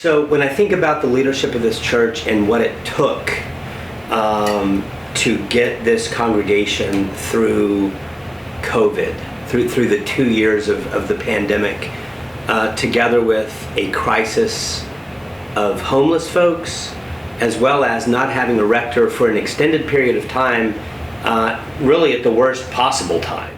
So when I think about the leadership of this church and what it took to get this congregation through COVID, through the 2 years of the pandemic, together with a crisis of homeless folks, as well as not having a rector for an extended period of time, really at the worst possible time.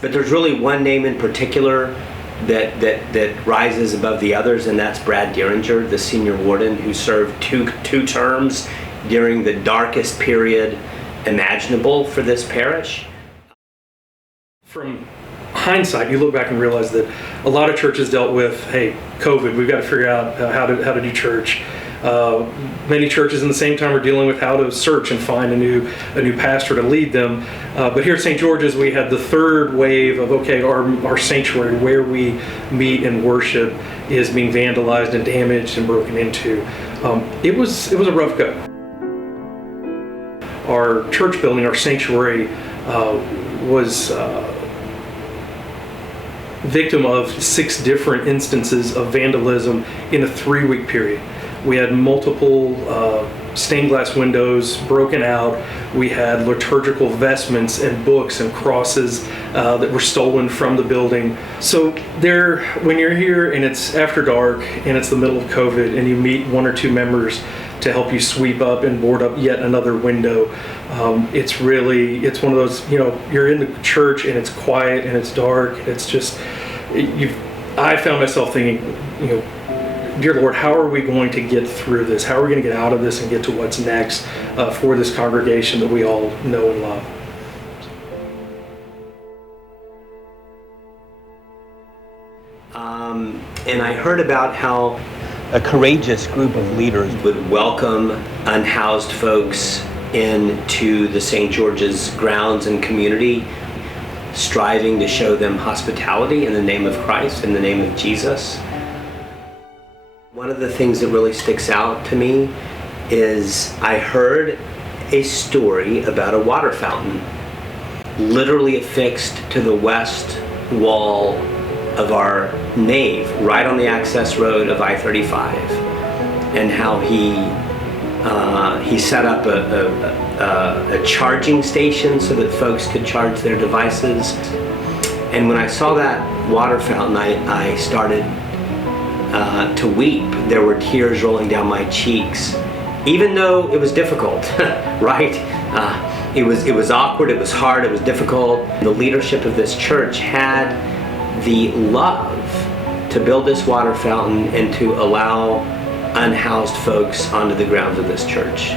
But there's really one name in particular that rises above the others, and that's Brad Dieringer, the senior warden who served two terms during the darkest period imaginable for this parish. From hindsight, you look back and realize that a lot of churches dealt with, hey, COVID, we've got to figure out how to do church. Many churches in the same time are dealing with how to search and find a new pastor to lead them. But here at St. George's, we had the third wave of, okay, our sanctuary where we meet and worship is being vandalized and damaged and broken into. It was a rough go. Our church building, our sanctuary, was victim of 6 different instances of vandalism in a 3-week period. We had multiple stained glass windows broken out. We had liturgical vestments and books and crosses that were stolen from the building. So when you're here and it's after dark and it's the middle of COVID and you meet 1 or 2 members to help you sweep up and board up yet another window, it's one of those, you're in the church and it's quiet and it's dark. It's just, I found myself thinking, dear Lord, how are we going to get through this? How are we going to get out of this and get to what's next for this congregation that we all know and love? And I heard about how a courageous group of leaders would welcome unhoused folks into the St. George's grounds and community, striving to show them hospitality in the name of Christ, in the name of Jesus. One of the things that really sticks out to me is I heard a story about a water fountain literally affixed to the west wall of our nave, right on the access road of I-35, and how he set up a charging station so that folks could charge their devices. And when I saw that water fountain, I started to weep. There were tears rolling down my cheeks, even though it was difficult, right? It was awkward, it was hard, it was difficult. The leadership of this church had the love to build this water fountain and to allow unhoused folks onto the grounds of this church.